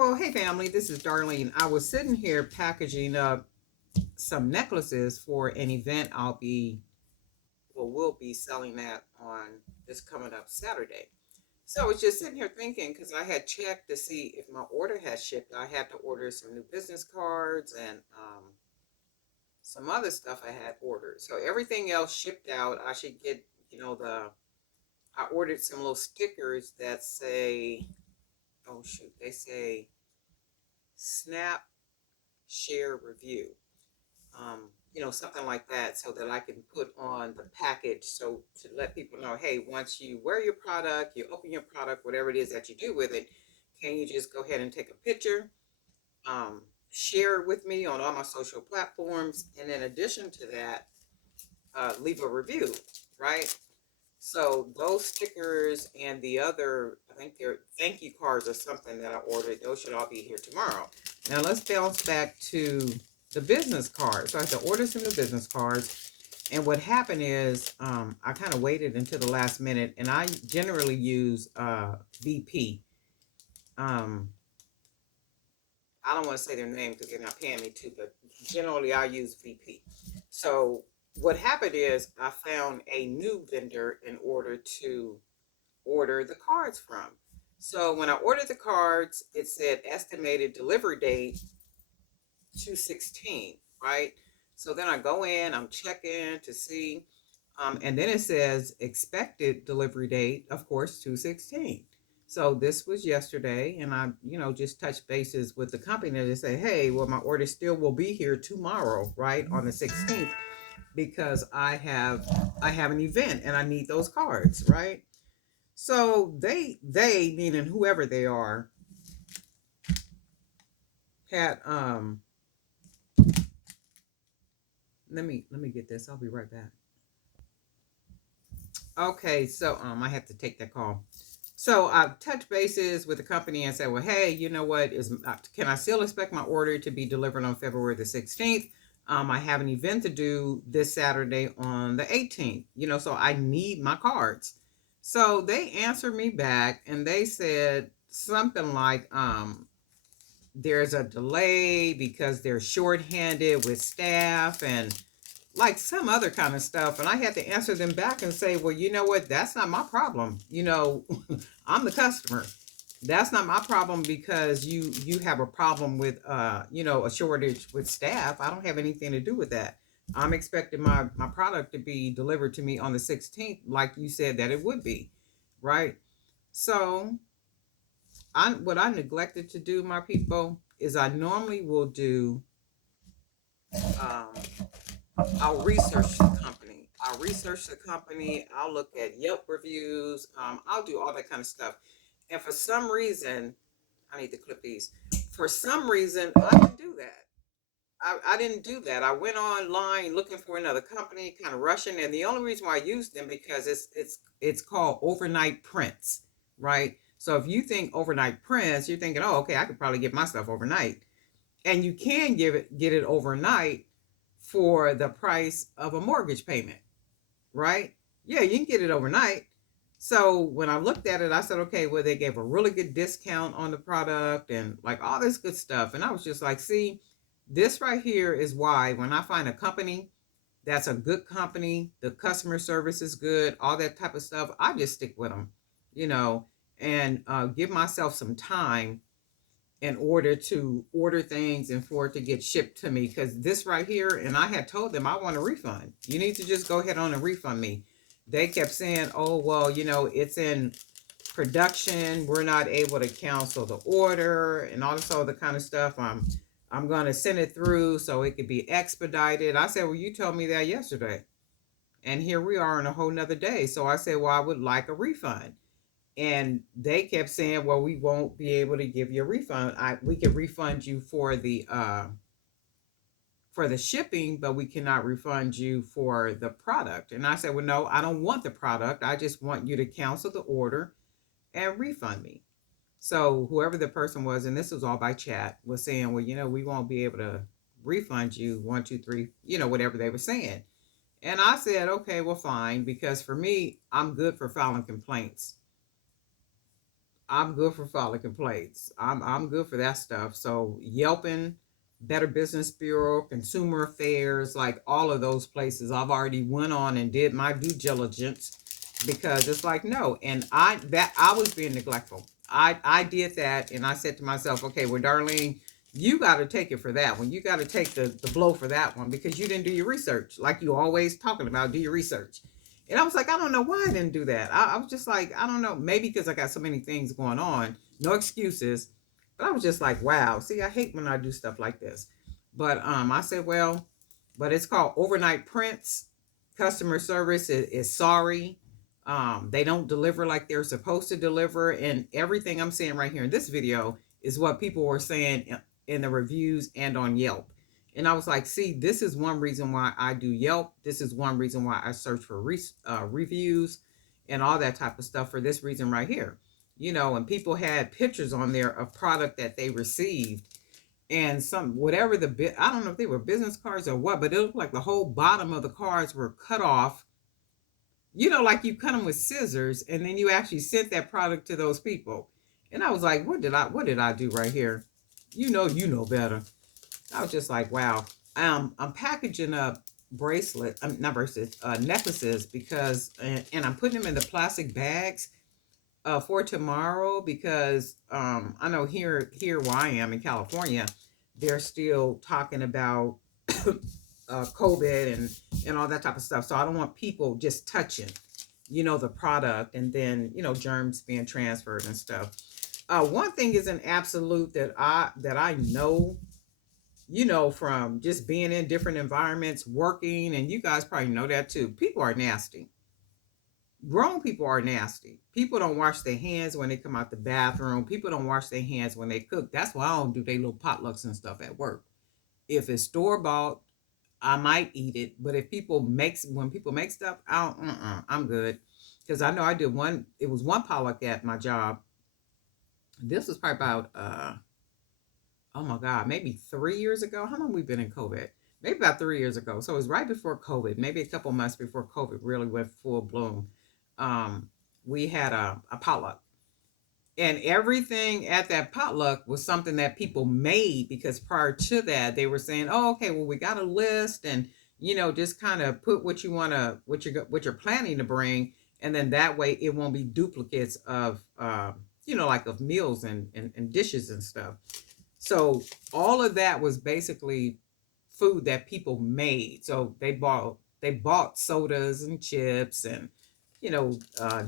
Well, hey family, this is Darlene. I was sitting here packaging up some necklaces for an event will be selling that on this coming up Saturday. So I was just sitting here thinking because I had checked to see if my order had shipped. I had to order some new business cards and some other stuff I had ordered. So everything else shipped out. I should get, I ordered some little stickers that say, oh shoot, they say snap, share, review. Something like that so that I can put on the package so to let people know, hey, once you wear your product, you open your product, whatever it is that you do with it, can you just go ahead and take a picture, share it with me on all my social platforms, and in addition to that, leave a review, right? So those stickers and the other, I think they're thank you cards or something that I ordered, those should all be here tomorrow. Now let's bounce back to the business cards. So I had to order some new business cards. And what happened is I kind of waited until the last minute, and I generally use VP. I don't want to say their name because they're not paying me to, but generally I use VP. So what happened is I found a new vendor in order to order the cards from. So when I ordered the cards, it said estimated delivery date 2/16, right? So then I go in, I'm checking to see, and then it says expected delivery date, of course, 2/16. So this was yesterday, and I, just touched bases with the company to say, hey, well, my order still will be here tomorrow, right, on the 16th, because I have an event and I need those cards, right? So they meaning whoever they are had let me get this. I'll be right back. Okay, so I have to take that call. So I touched bases with the company and said, well, hey, you know what, can I still expect my order to be delivered on February the 16th? I have an event to do this Saturday on the 18th, so I need my cards. So they answered me back and they said something like, there's a delay because they're shorthanded with staff and like some other kind of stuff. And I had to answer them back and say, well, you know what? That's not my problem. I'm the customer. That's not my problem because you have a problem with a shortage with staff. I don't have anything to do with that. I'm expecting my product to be delivered to me on the 16th, like you said that it would be, right? So what I neglected to do, my people, is I normally will do um, I'll research the company. I'll look at Yelp reviews. I'll do all that kind of stuff. And for some reason, I need to clip these. For some reason, I didn't do that. I didn't do that. I went online looking for another company, kind of rushing, and the only reason why I used them because it's called overnight prints, right? So if you think overnight prints, you're thinking, oh, okay, I could probably get my stuff overnight, and you can get it overnight for the price of a mortgage payment, right? Yeah, you can get it overnight. So when I looked at it, I said, okay, well, they gave a really good discount on the product and like all this good stuff. And I was just like, see, this right here is why when I find a company that's a good company, the customer service is good, all that type of stuff, I just stick with them, you know, and give myself some time in order to order things and for it to get shipped to me. Because this right here, and I had told them I want a refund. You need to just go ahead on and refund me. They kept saying, oh, well, it's in production. We're not able to cancel the order and all this other kind of stuff. I'm going to send it through so it could be expedited. I said, well, you told me that yesterday. And here we are on a whole nother day. So I said, well, I would like a refund. And they kept saying, well, we won't be able to give you a refund. We can refund you for the shipping, but we cannot refund you for the product. And I said, well, no, I don't want the product. I just want you to cancel the order and refund me. So whoever the person was, and this was all by chat, was saying, well, we won't be able to refund you 1, 2, 3, whatever they were saying. And I said, okay, well, fine, because for me, I'm good for filing complaints. I'm good for filing complaints. I'm good for that stuff. So Yelping, Better Business Bureau, Consumer Affairs, like all of those places, I've already went on and did my due diligence because it's like no, and I was being neglectful. I did that, and I said to myself, okay, well, Darlene, you got to take it for that one. You got to take the blow for that one because you didn't do your research, like you always talking about. Do your research. And I was like, I don't know why I didn't do that. I was just like, I don't know, maybe because I got so many things going on, no excuses. But I was just like, wow. See, I hate when I do stuff like this. But I said, well, but it's called overnight prints. Customer service is sorry. They don't deliver like they're supposed to deliver, and everything I'm saying right here in this video is what people were saying in the reviews and on Yelp. And I was like, see, this is one reason why I do Yelp. This is one reason why I search for reviews and all that type of stuff for this reason right here. You know, and people had pictures on there of product that they received and some whatever the bit, I don't know if they were business cards or what, but it looked like the whole bottom of the cards were cut off. You know, like you cut them with scissors, and then you actually sent that product to those people. And I was like, what did I do right here? You know better. I was just like, wow. I'm packaging up not bracelets, necklaces because, and I'm putting them in the plastic bags for tomorrow because I know here where I am in California, they're still talking about COVID and all that type of stuff. So I don't want people just touching, the product and then germs being transferred and stuff. One thing is an absolute that I know, from just being in different environments, working, and you guys probably know that too. People are nasty. Grown people are nasty. People don't wash their hands when they come out the bathroom. People don't wash their hands when they cook. That's why I don't do their little potlucks and stuff at work. If it's store bought, I might eat it. But if when people make stuff, I don't. I'm good because I know I did one. It was one potluck at my job. This was probably about oh my God, maybe 3 years ago. How long we been in COVID? Maybe about 3 years ago. So it was right before COVID, maybe a couple months before COVID really went full bloom. Um, we had a potluck. And everything at that potluck was something that people made because prior to that, they were saying, oh, okay, well, we got a list and, just kind of put what you want to, what you're planning to bring. And then that way it won't be duplicates of, like of meals and dishes and stuff. So all of that was basically food that people made. So they bought sodas and chips and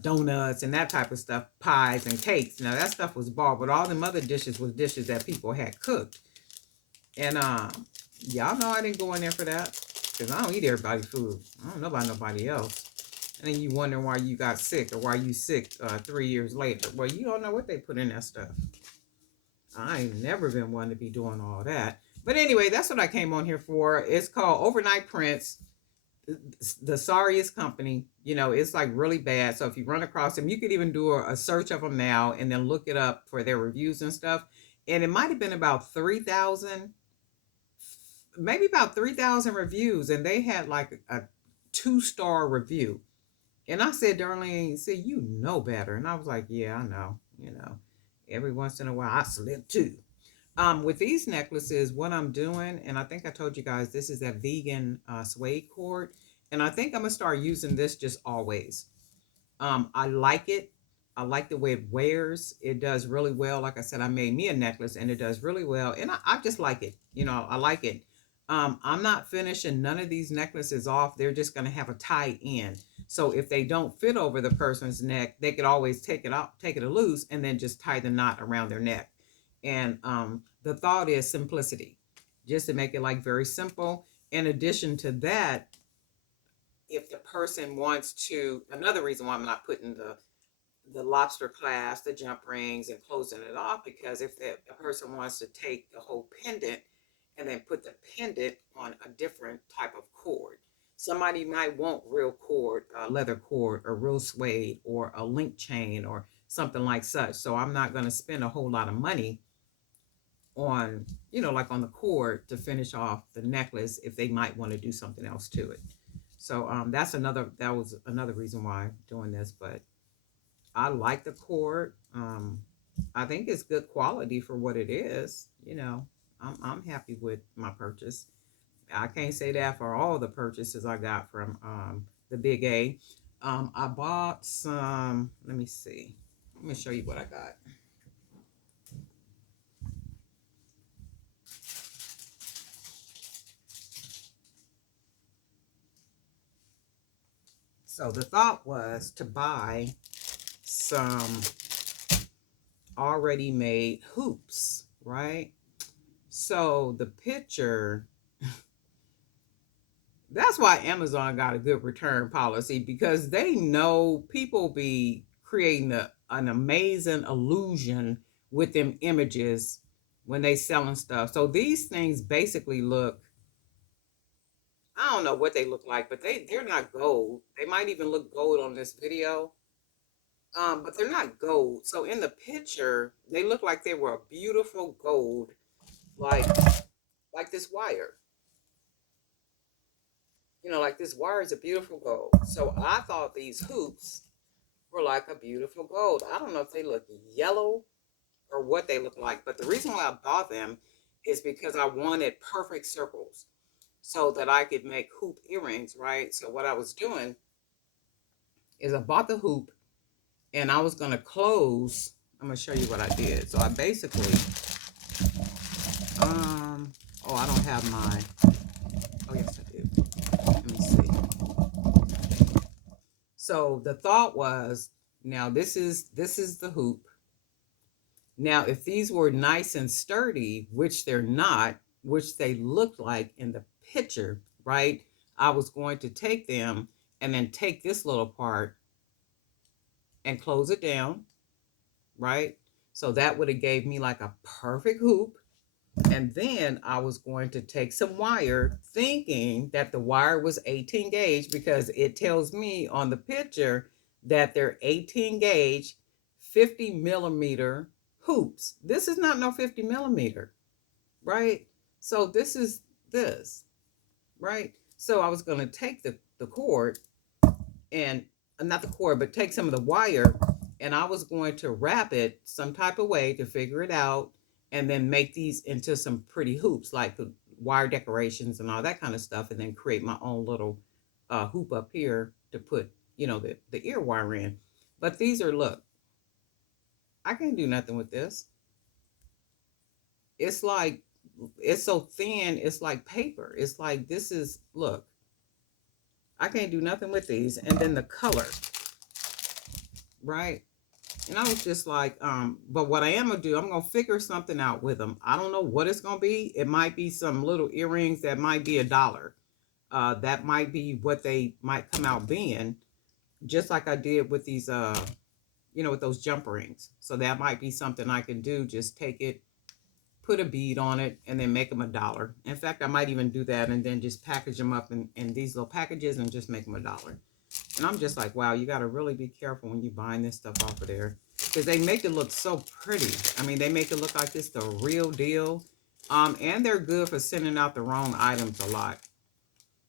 donuts and that type of stuff, pies and cakes. Now that stuff was bought, but all them other dishes was dishes that people had cooked. And y'all know I didn't go in there for that because I don't eat everybody's food. I don't know about nobody else. And then you wonder why you got sick or why you sick 3 years later. Well, you don't know what they put in that stuff. I ain't never been one to be doing all that. But anyway, that's what I came on here for. It's called Overnight Prints. The sorriest company, it's like really bad. So if you run across them, you could even do a search of them now and then look it up for their reviews and stuff. And it might have been about 3,000, maybe about 3,000 reviews. And they had like a 2-star review. And I said, Darlene, see, you know better. And I was like, yeah, I know, every once in a while I slip too. With these necklaces, what I'm doing, and I think I told you guys, this is that vegan suede cord. And I think I'm going to start using this just always. I like it. I like the way it wears. It does really well. Like I said, I made me a necklace and it does really well. And I just like it. I like it. I'm not finishing none of these necklaces off. They're just going to have a tie in. So if they don't fit over the person's neck, they could always take it out, take it loose, and then just tie the knot around their neck. And the thought is simplicity, just to make it like very simple. In addition to that, if the person wants to, another reason why I'm not putting the lobster clasp, the jump rings, and closing it off, because if the person wants to take the whole pendant and then put the pendant on a different type of cord. Somebody might want real cord, leather cord, or real suede, or a link chain, or something like such. So I'm not going to spend a whole lot of money on, like on the cord to finish off the necklace if they might want to do something else to it. So that was another reason why I'm doing this. But I like the cord. I think it's good quality for what it is. You know, I'm happy with my purchase. I can't say that for all the purchases I got from the Big A. I bought some. Let me see. Let me show you what I got. So the thought was to buy some already made hoops, right? So the picture, that's why Amazon got a good return policy, because they know people be creating an amazing illusion with them images when they selling stuff. So these things basically look, I don't know what they look like, but they're not gold. They might even look gold on this video. But they're not gold. So in the picture, they look like they were a beautiful gold, like this wire. You know, like this wire is a beautiful gold. So I thought these hoops were like a beautiful gold. I don't know if they look yellow or what they look like, but the reason why I bought them is because I wanted perfect circles so that I could make hoop earrings, right? So what I was doing is I bought the hoop and I was gonna close. I'm gonna show you what I did. So I basically, oh, I don't have my, oh yes I do. Let me see. So the thought was, now this is the hoop. Now, if these were nice and sturdy, which they're not, which they looked like in the picture, right? I was going to take them and then take this little part and close it down, right? So that would have gave me like a perfect hoop. And then I was going to take some wire, thinking that the wire was 18 gauge, because it tells me on the picture that they're 18 gauge, 50 millimeter hoops. This is not no 50 millimeter, right? So this is this, right? So I was going to take the cord and not the cord, but take some of the wire, and I was going to wrap it some type of way to figure it out, and then make these into some pretty hoops, like the wire decorations and all that kind of stuff, and then create my own little hoop up here to put, the ear wire in. But these are, look, I can't do nothing with this. It's like, it's so thin, it's like paper. It's like, this is, look, I can't do nothing with these. And then the color, right? And I was just like, but what I am gonna do, I'm gonna figure something out with them. I don't know what it's gonna be. It might be some little earrings that might be $1. That might be what they might come out being, just like I did with these, with those jump rings. So that might be something I can do. Just take it, put a bead on it, and then make them $1. In fact, I might even do that and then just package them up in these little packages and just make them $1. And I'm just like, wow, you got to really be careful when you're buying this stuff off of there, because they make it look so pretty. I mean, they make it look like it's the real deal. And they're good for sending out the wrong items a lot.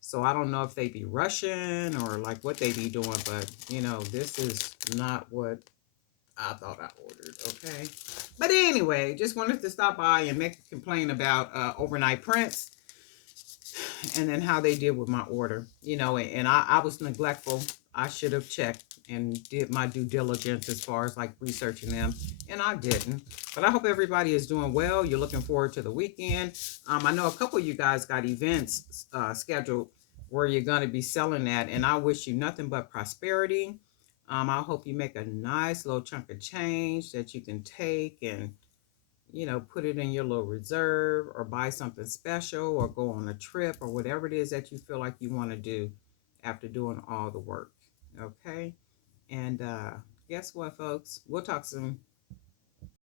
So I don't know if they be rushing or like what they be doing, but this is not what I thought I ordered. Okay. But anyway, just wanted to stop by and make a complaint about overnight prints, and then how they did with my order, and I was neglectful. I should have checked and did my due diligence as far as like researching them, and I didn't. But I hope everybody is doing well. You're looking forward to the weekend. I know a couple of you guys got events scheduled where you're going to be selling that, and I wish you nothing but prosperity. I hope you make a nice little chunk of change that you can take and put it in your little reserve, or buy something special, or go on a trip, or whatever it is that you feel like you want to do after doing all the work. Okay. And guess what, folks? We'll talk soon.